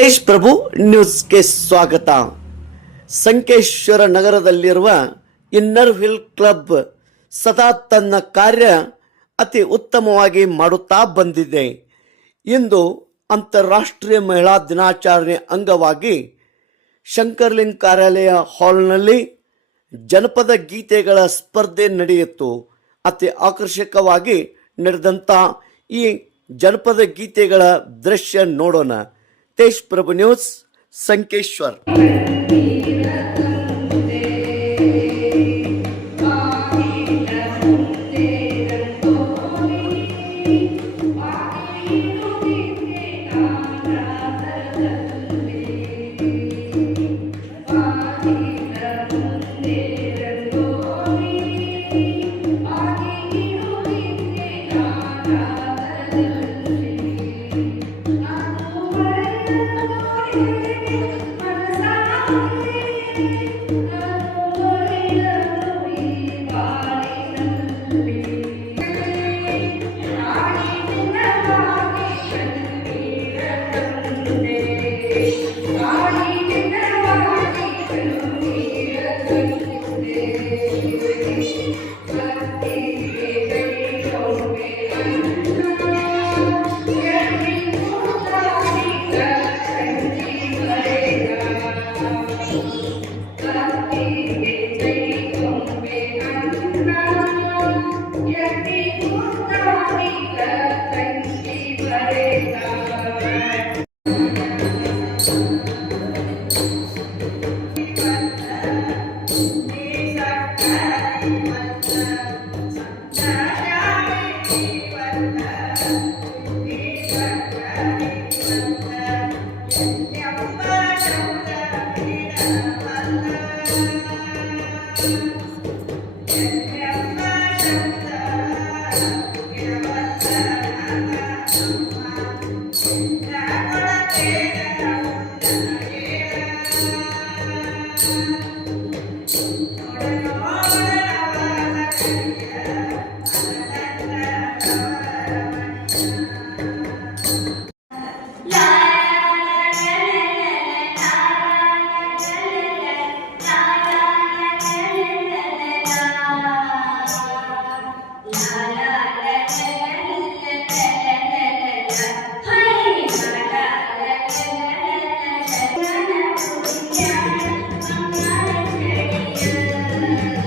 ತೇಜ್ ಪ್ರಭು ನ್ಯೂಸ್ಗೆ ಸ್ವಾಗತ. ಸಂಕೇಶ್ವರ ನಗರದಲ್ಲಿರುವ ಇನ್ನರ್ ಹಿಲ್ ಕ್ಲಬ್ ಸದಾ ತನ್ನ ಕಾರ್ಯ ಅತಿ ಉತ್ತಮವಾಗಿ ಮಾಡುತ್ತಾ ಬಂದಿದೆ. ಇಂದು ಅಂತಾರಾಷ್ಟ್ರೀಯ ಮಹಿಳಾ ದಿನಾಚರಣೆ ಅಂಗವಾಗಿ ಶಂಕರ್ಲಿಂಗ್ ಕಾರ್ಯಾಲಯ ಹಾಲ್ನಲ್ಲಿ ಜನಪದ ಗೀತೆಗಳ ಸ್ಪರ್ಧೆ ನಡೆಯಿತು. ಅತಿ ಆಕರ್ಷಕವಾಗಿ ನಡೆದಂಥ ಈ ಜನಪದ ಗೀತೆಗಳ ದೃಶ್ಯ ನೋಡೋಣ. Prabhu news Sankeshwar.